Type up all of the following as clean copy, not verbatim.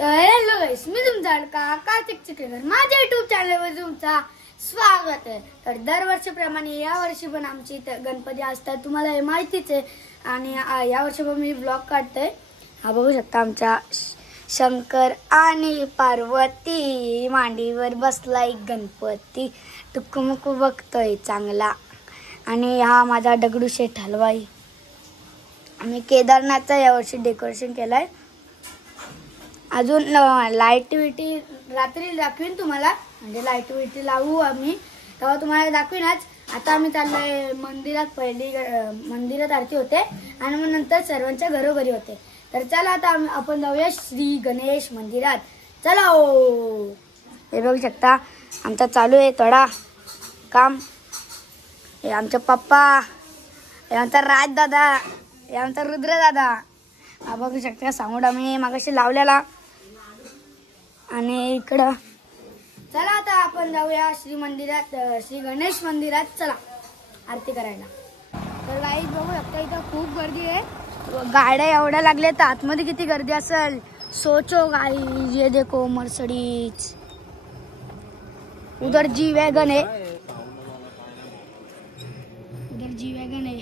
तर हॅलो गाईस, मी तुमचा कार्तिक चिकलेकर माझ्या युट्यूब चॅनलवर तुमचा स्वागत आहे। तर दरवर्षीप्रमाणे या वर्षी पण आमची गणपती असतात, तुम्हाला हे माहितीच आहे। आणि या वर्षी पण मी ब्लॉग काढतोय। हा बघू शकता आमचा शंकर आणि पार्वती मांडीवर बसलाय गणपती, टुकुमुकू बघतोय चांगला। आणि हा माझा दगडूशेठ हलवाई। आम्ही केदारनाथचा यावर्षी डेकोरेशन केलाय। अजून लाईट विटी रात्री दाखवीन तुम्हाला, म्हणजे लाईट विटी लावू आम्ही तेव्हा तुम्हाला दाखवीनच। आता आम्ही चाललोय मंदिरात, पहिली मंदिरात आरती होते आणि मग नंतर सर्वांच्या घरोघरी होते। तर चला आता आपण जाऊया श्री गणेश मंदिरात, चला। हे बघू शकता आमचा चालू आहे थोडा काम। हे आमचे पप्पा, हे आमचा राज दादा, हे आमचा रुद्र दादा। हा बघू शकता साऊंड आम्ही मागाशी लावलेला। आणि इकडं चला आता आपण जाऊया श्री गणेश मंदिरात, चला आरती करायला। तर गाईस बघू शकता इथं खूप गर्दी आहे, गाड्या एवढ्या लागल्या तर आतमध्ये किती गर्दी असेल सोचो गाईस। ये देखो मर्सिडीज, उधर जी वैगन है, उधर जी वैगन है।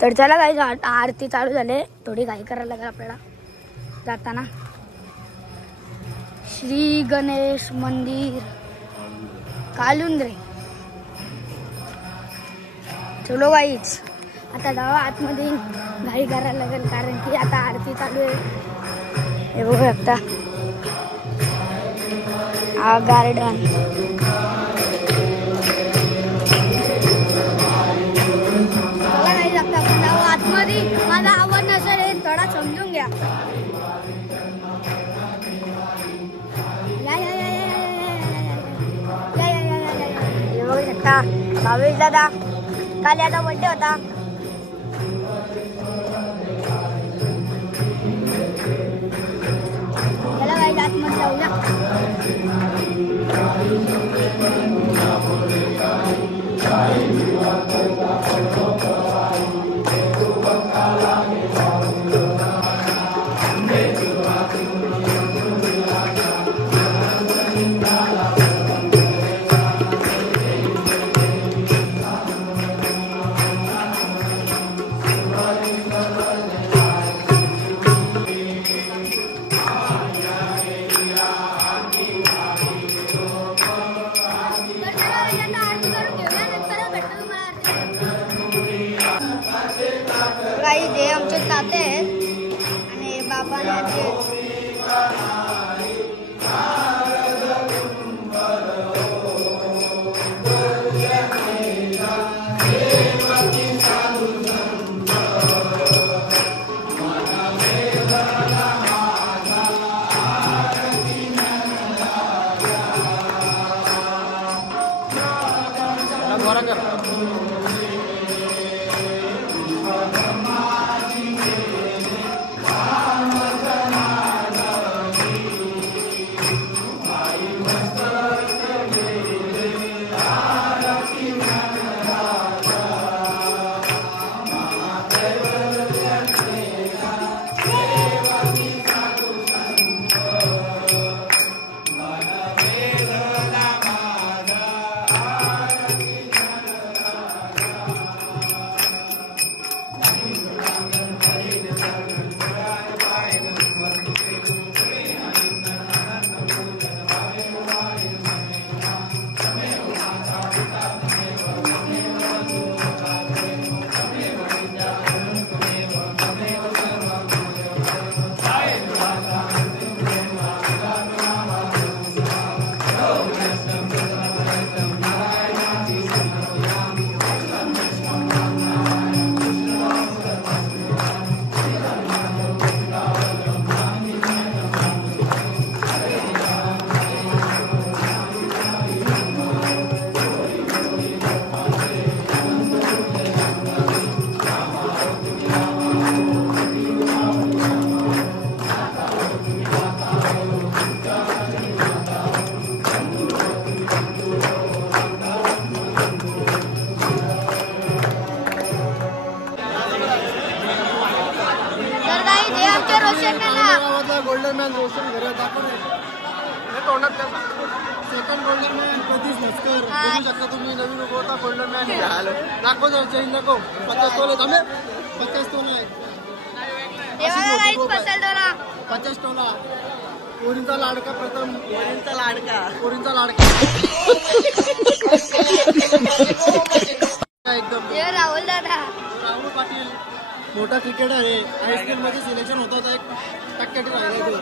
तर चला गाईस आरती चालू झाले, थोडी घाई करायला लागेल आपल्याला जाताना। श्री गणेश मंदिर कालुंद्रे, चलो गाईच आता जाऊ आतमध्ये, घाई करायला लागेल कारण की आता आरती चालू आहे। हे बघू शकता हा गार्डन। चला गाईच आता आपण जाऊ आतमध्ये, माझा आवाज नसेल थोडा समजून घ्या। बघू शकता भावेश दादा, काल याचा बर्थडे होता। चला गाईस आतमध्ये जाऊया। गाईस हे आमचे ताते आहेत आणि बाबांचे गोल्डन मॅन रोशन घरात दाखवून second golden man Pratish Lashkar बघू शकता तुम्ही. नवीन उभवता गोल्डन मॅन दाखव जर चेंज नको. 50 तोले थांबे. 50 तोले 50 तोला. पोरींचा लाडका प्रथम. पोरींचा लाडका एकदम राहुल दादा. राहुल पाटील मोठा क्रिकेटर आहे. आयपीएल मध्ये सिलेक्शन होत होता. 1% राहिला तो.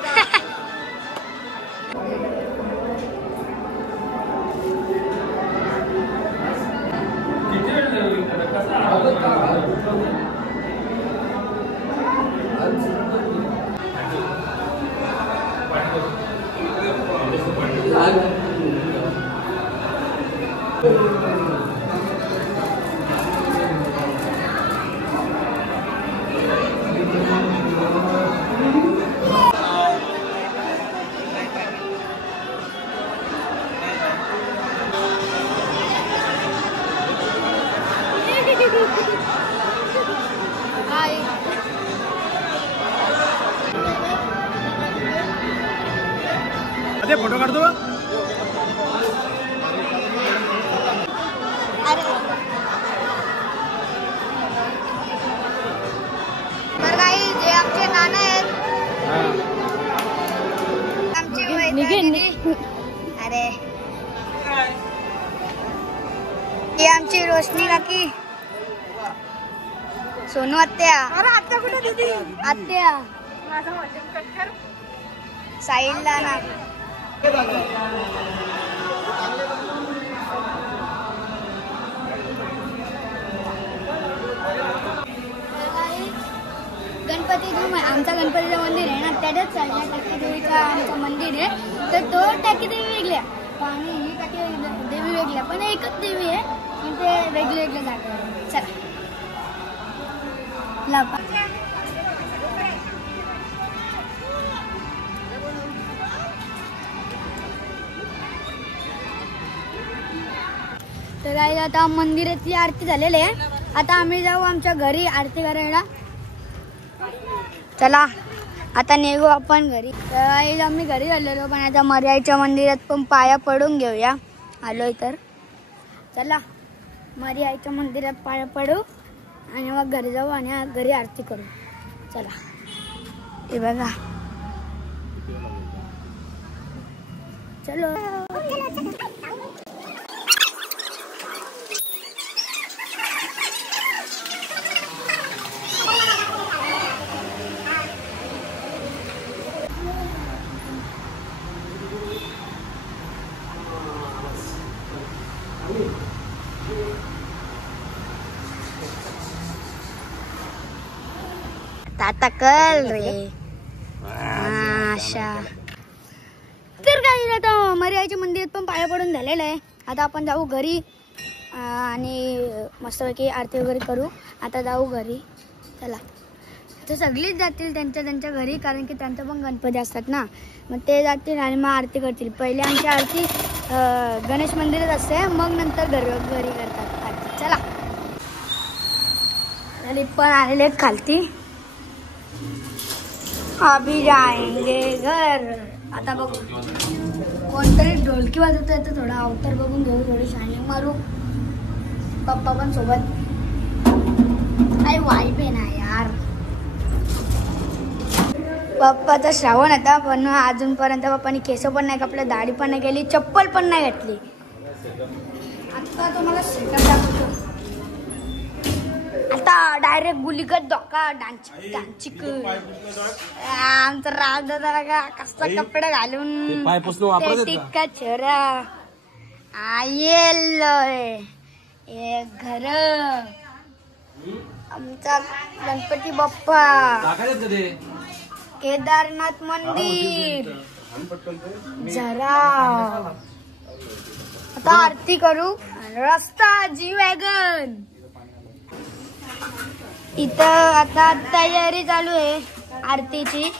अरे फोटो काढतो. तर काही जे आमचे नाना आहेत आमची अरे ही आमची रोशनी काकी सोनू आत्या. आत्या कुठे दीदी? आत्या साहिलला ना. गणपती धूम आहे. आमचा गणपतीचं मंदिर आहे ना त्याच्याच साईडला टाकी देवीचं आमचं मंदिर आहे. तर तो टाकी देवी वेगळ्या आणि ही टाकी देवी वेगळ्या पण एकच देवी आहे पण ते वेगळे वेगळे जागा आहे. चला लापा. तर आता मंदिरातली आरती झालेली आहे. आता आम्ही जाऊ आमच्या घरी आरती करायला. चला आता निघू आपण घरी. तर आम्ही घरी आलेलो पण आता मर्याईच्या मंदिरात पण पाया पडून घेऊया. आलोय तर चला मर्याईच्या मंदिरात पाया पडू आणि मग घरी जाऊ आणि घरी आरती करू. चला हे बघा. चलो ताता कल रे आशा. तर काही आता मर्याईच्या मंदिरात पण पाया पडून झालेलं आहे. आता आपण जाऊ घरी आणि मस्तपैकी आरती वगैरे करू. आता जाऊ घरी. चला आता सगळीच जातील त्यांच्या त्यांच्या घरी कारण की त्यांचं पण गणपती असतात ना. मग ते जातील आणि मग आरती करतील. पहिले आमची आरती गणेश मंदिरात असते मग नंतर घरी करतात आरती. चला आणि पण आलेले खालती. अभी जाएंगे घर. आता बघू कोणतरी ढोलकी वाजवत आहे तर थोडा अवतार बघून घेऊ. थोडी शायनिंग मारू. पप्पा पण सोबत. काय वाईब आहे ना यार. पप्पाचा श्रावण होता पण अजूनपर्यंत पप्पानी केस पण नाही कापले. दाढी पण नाही केली. चप्पल पण नाही घातली. आता तुम्हाला सेटअप दाखवतो. आता डायरेक्ट गुलीगत धोका डान्चिक. आमचा राज दादा का कसा कपडे घालून टिक्का छोरा आयलोय घर. आमचा गणपती बाप्पा. केदारनाथ मंदिर जरा. आता आरती करू. रस्ता जी वॅगन. इथं आता तयारी चालू आहे आरतीची.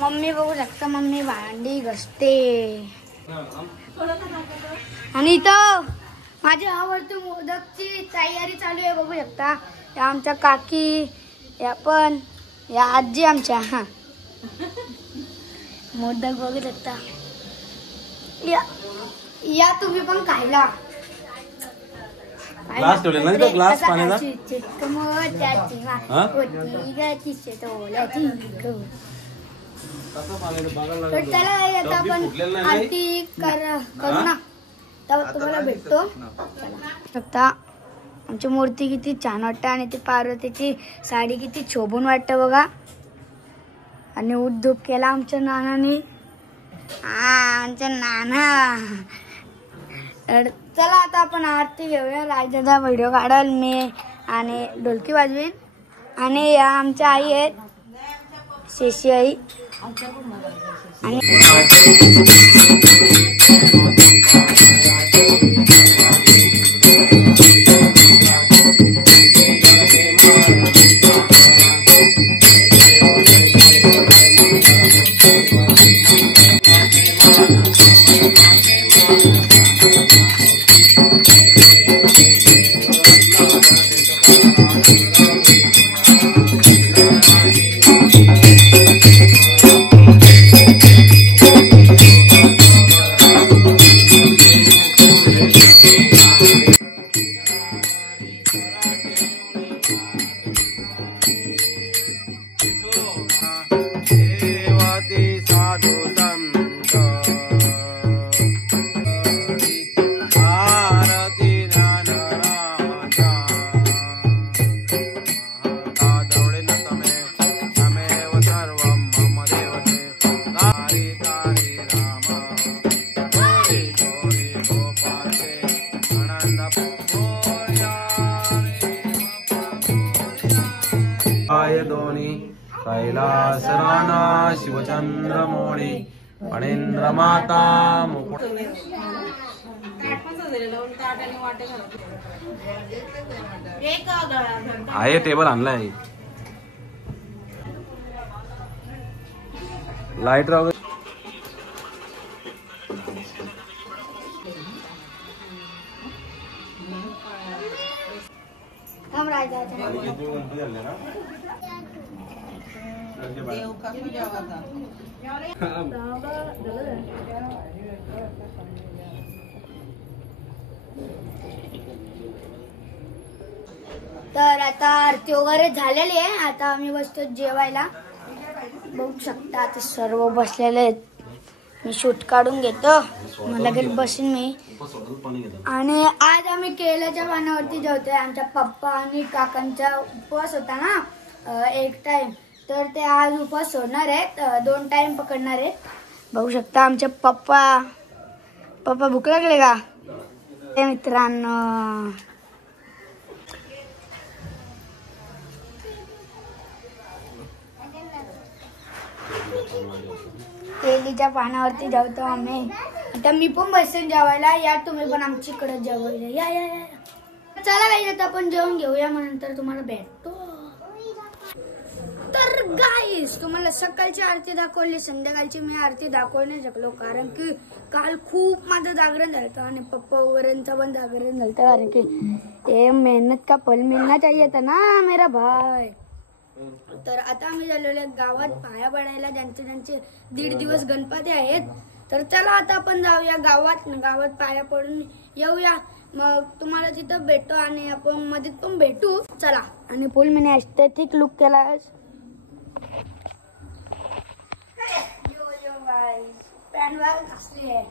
मम्मी बघू शकता. मम्मी भांडी घसते आणि इथं माझ्या आवडती मोदकची तयारी चालू आहे. बघू शकता. या आमच्या काकी या पण या आजी आमच्या. हा मोदक बघू शकता. या तुम्ही पण खायला. ग्लास ठेवले ना तिथं, ग्लास पाण्याचा. तर चला आता आपण आरती करू ना, तेव्हा तुम्हाला भेटतो. चला आमची मूर्ती किती छान वाटतं आणि ती पार्वतीची साडी किती शोभून वाटतं बघा. आणि उद्योग केला आमच्या नानाने. आमच्या नाना. तर चला आता आपण आरती घेऊया. राजाचा व्हिडिओ काढाल मी आणि ढोलकी वाजवीन. आणि या आमच्या आई आहेत शेशी आई. आणि कैलासराना शिवचंद्रमौळी फणेंद्र माता मुकुट. आहे टेबल आणलाय. लाईट राहू. तर आता आरती वगैरे झालेली आहे. आता आम्ही बसतो जेवायला. बघू शकता आता सर्व बसलेले आहेत. मी शूट काढून घेतो, मग लगेच बसीन मी. आणि आज आम्ही केल्याच्या पानावरती जेवतोय. आमच्या पप्पा आणि काकांचा उपवास होता ना एक टाइम, तर ते आज उपवास सोडणार आहेत. 2 टाइम पकडणार आहेत. बघू शकता आमचे पप्पा भूक लागले का मित्रांनो. केलीच्या पानावरती जेवतो आम्ही. आता मी पण बसेन जेवायला. या तुम्ही पण आमच्याकडे जेवायला या या या. चला काही आता आपण जेवण घेऊया, मग नंतर तुम्हाला भेटतो. तर गाईस तुम्हाला सकाळची आरती दाखवली, संध्याकाळची मी आरती दाखवू नाही शकलो कारण की काल खूप माझं जागरण झालं आणि पप्पा वगैरेंचं पण जागरण झालं. कारण की ये मेहनत का फल मिलना चाहिए था ना मेरा भाई. तर आता आम्ही झालेलो गावात पाया पडायला, ज्यांचे 1.5 दिवस गणपती आहेत. तर चला आता आपण जाऊया गावात पाया पडून येऊया. मग तुम्हाला तिथं भेटतो आणि आपण मध्ये पण भेटू. चला. आणि फुल मी एस्थेटिक लुक केला. असले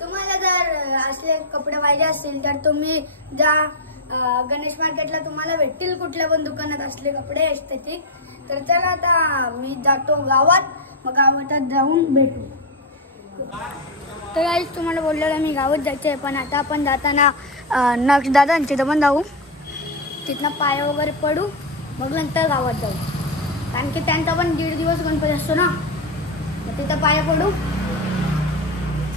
तुम्हाला जर असले कपडे पाहिजे असतील तर तुम्ही जा गणेश मार्केटला. तुम्हाला भेटतील कुठल्या पण दुकानात असले कपडे एस्थेटिक. तर चला आता मी जातो गावात, मग गावात जाऊन भेटू. तर गाईस तुम्हाला बोललेलं मी गावात जायचं आहे, पण आता आपण जाताना नक्ष दादांचे तर पण जाऊ. तिथनं पाय वगैरे पडू, मग नंतर गावात जाऊ. कारण की त्यांचा पण 1.5 दिवस गणपती असतो ना, मग तिथं पाया पडू.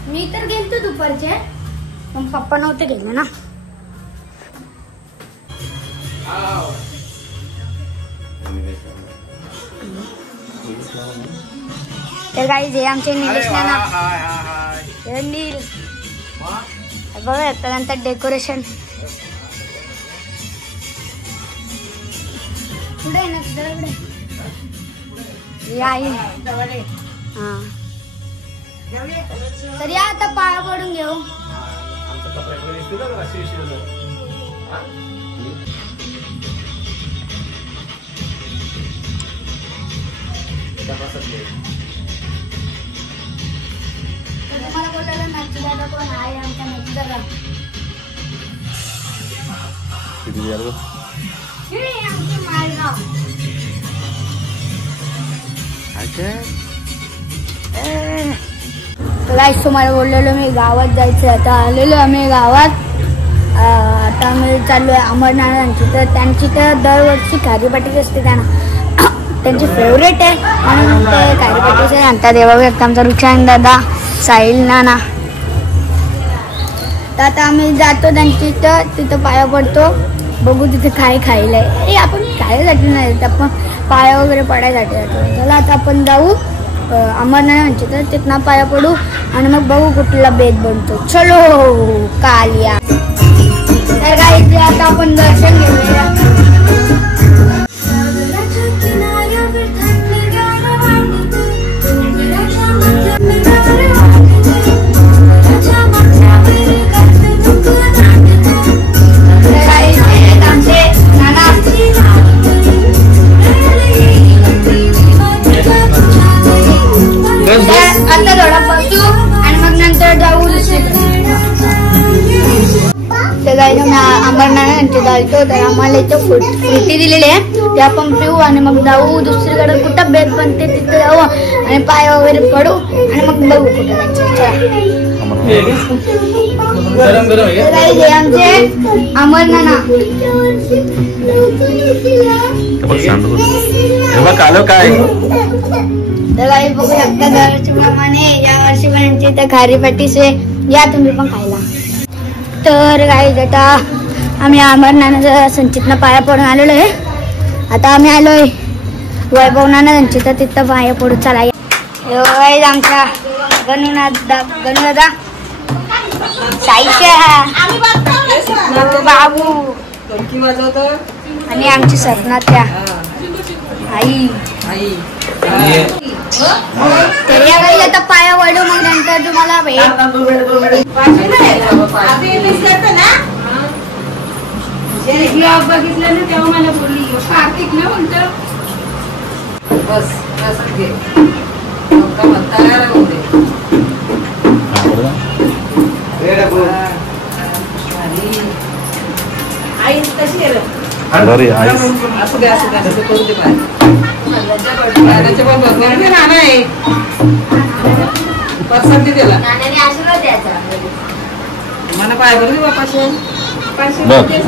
मी तर गेलतो दुपारचे, पण पप्पा नव्हते गेले ना. तर गाईज हे आमचे निलेश नाना. नील बघा त्यानंतर डेकोरेशन पुढे ना तिकडे. हा तर या आता पाया पडून घेऊ. तुम्हाला बोलायला नक्की दादा कोण आहे आमच्या नक्की दादा आमचे माळगाव. गाईस तुम्हाला बोललेलो मी गावात जायचं. आता आलेलो आम्ही गावात. आता आम्ही चाललोय अमरनाथांची. तर त्यांची तर दरवर्षी खारीपाटीच असते. त्यांची फेवरेट आहे म्हणून ते खारीपाटीचे आणतात. देवा व्यक्त आमचा रुक्षान दादा साहिल नाना. तर आता आम्ही जातो त्यांची. तर तिथं पाया पडतो. बघू तिथे काय खायला आहे. आपण खायसाठी नाही जात, आपण पाया वगैरे पडायसाठी जातो. चला आता आपण जाऊ अमरनाथांची. तर तिथनं पाया पडू आणि मग बघू कुठला बेत बनतो. चलो कालिया. तर काय आता आपण दर्शन घेऊया. आता थोडा बसू आणि मग नंतर जाऊ दुसरीकडे. तर काही अमरनाथ चालतो. तर आम्हाला इथं फ्रुटी दिलेली आहे ते आपण पिऊ आणि मग जाऊ दुसरीकडे. कुठं बेत बनते तिथे जाऊ आणि पाय वगैरे पडू आणि मग बघू कुठं जायचं. आमचे अमरनाथ काय तर काही बघू शकता दरवर्षीप्रमाणे या वर्षी पण इथे खारीपाटीचे या तुम्ही पण खायला. तर काही आता आम्ही अमरनाथाच्या संचितनं पाया पडून आलेलो आहे. आता आम्ही आलोय वैभव नाना संचित. तिथं पाया पडू. चला आमचा गणुदादा साईशा बाबू आणि आमची सपनात्या आई. तर या काही आता पाया पडू मग नंतर तुम्हाला भेट. बघितलं ना तेव्हा मला बोलली कार्तिक ना म्हणतो बस आई कशी आहे मला पाय बरं बापाचे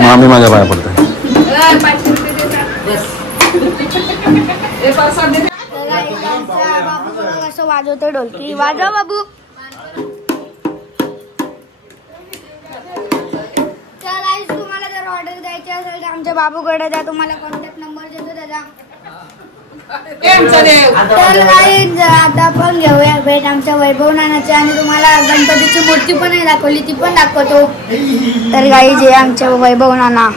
आम्ही माझ्या पाया पडतोय. कसं वाजवतो ढोलकी. वाजवा बाबू. तुम्हाला जर ऑर्डर द्यायची असेल तर आमच्या बाबूकडे द्या. तुम्हाला कॉन्टॅक्ट नंबर देतो त्याचा. तर आता आपण घेऊया भेट आमच्या वैभव नानाची. आणि तुम्हाला गणपतीची मूर्ती पण नाही दाखवली ती पण दाखवतो. तर गाई जे आमच्या वैभव नाना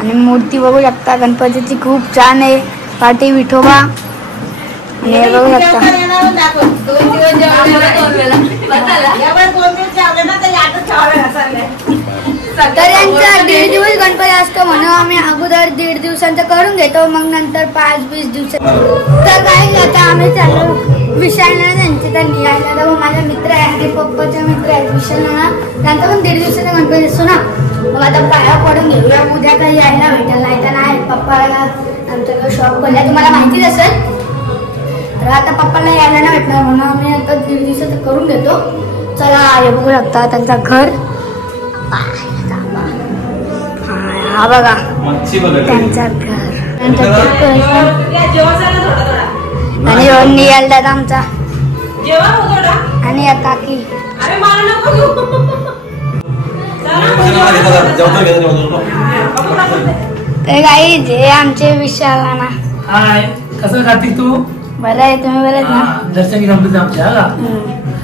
आणि मूर्ती बघू शकता गणपतीची खूप छान आहे. पाठी विठोबा आणि बघू शकता. तर यांचा 1.5 दिवस गणपती असतो म्हणून आम्ही अगोदर 1.5 दिवसांचं करून घेतो मग नंतर 5-20 दिवसांचं. तर काही आता आम्ही चाललो विशाल नाना यांचे. तर निघायला तर माझा मित्र आहे आणि पप्पाचा मित्र आहे विशाल नाना. त्यांचा पण 1.5 दिवसाचा गणपती असतो ना. मग आता पाया पडून घेऊया. उद्या काही यायला भेटेल नाही तर नाही. पप्पाला आमच्याकडे शॉप खोलला तुम्हाला माहितीच असेल. तर आता पप्पाला यायला नाही भेटणार म्हणून आम्ही आता 1.5 दिवसाचं करून घेतो. चला हे बघू शकता त्यांचा घर. हा बघा त्यांचा घर. आणि नियाल दादा आमचा आणि या काकी. तर काही जे आमचे विशाल नाना. हाय कसं कार्तिक तू बरं आहे. तुम्ही बरं आहेत ना. दर्शन कंप्लीट आमच्या का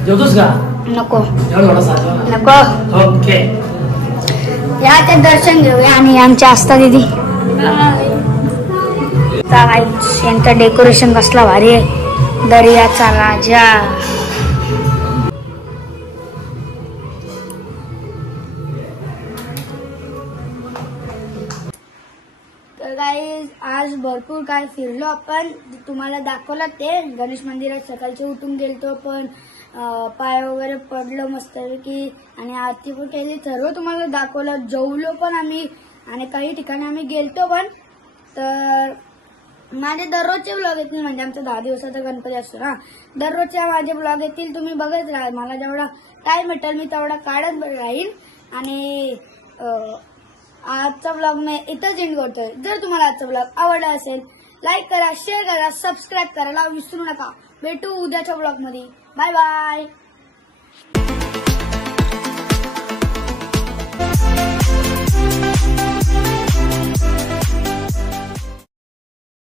जेवतोस का नको नको नको. ओके या ते दर्शन घेऊया. आणि आमच्या आस्था दीदी. यांचं डेकोरेशन कसला भारी आहे. दर्याचा राजा. तर गाईज आज भरपूर काय फिरलो आपण. तुम्हाला दाखवलं ते गणेश मंदिरात सकाळचे उठून गेलतो पण पाय वगैरे पडलो मस्तपैकी आणि आरती पण केली. सर्व तुम्हाला दाखवलं. जेवलो पण आम्ही आणि काही ठिकाणी आम्ही गेलतो पण. तर माझे दररोजचे ब्लॉग येतील म्हणजे आमचा 10 दिवसाचा गणपती असतो ना. दररोजच्या माझे ब्लॉग येतील. तुम्ही बघत राहा. मला जेवढा टाइम भेटेल मी तेवढा काढत राहीन. आणि आजचा ब्लॉग मी इथंच एंड करतोय. जर तुम्हाला आजचा ब्लॉग आवडला असेल लाईक करा, शेअर करा, सबस्क्राईब करायला विसरू नका. भेटू उद्याच्या ब्लॉग मध्ये. Bye bye.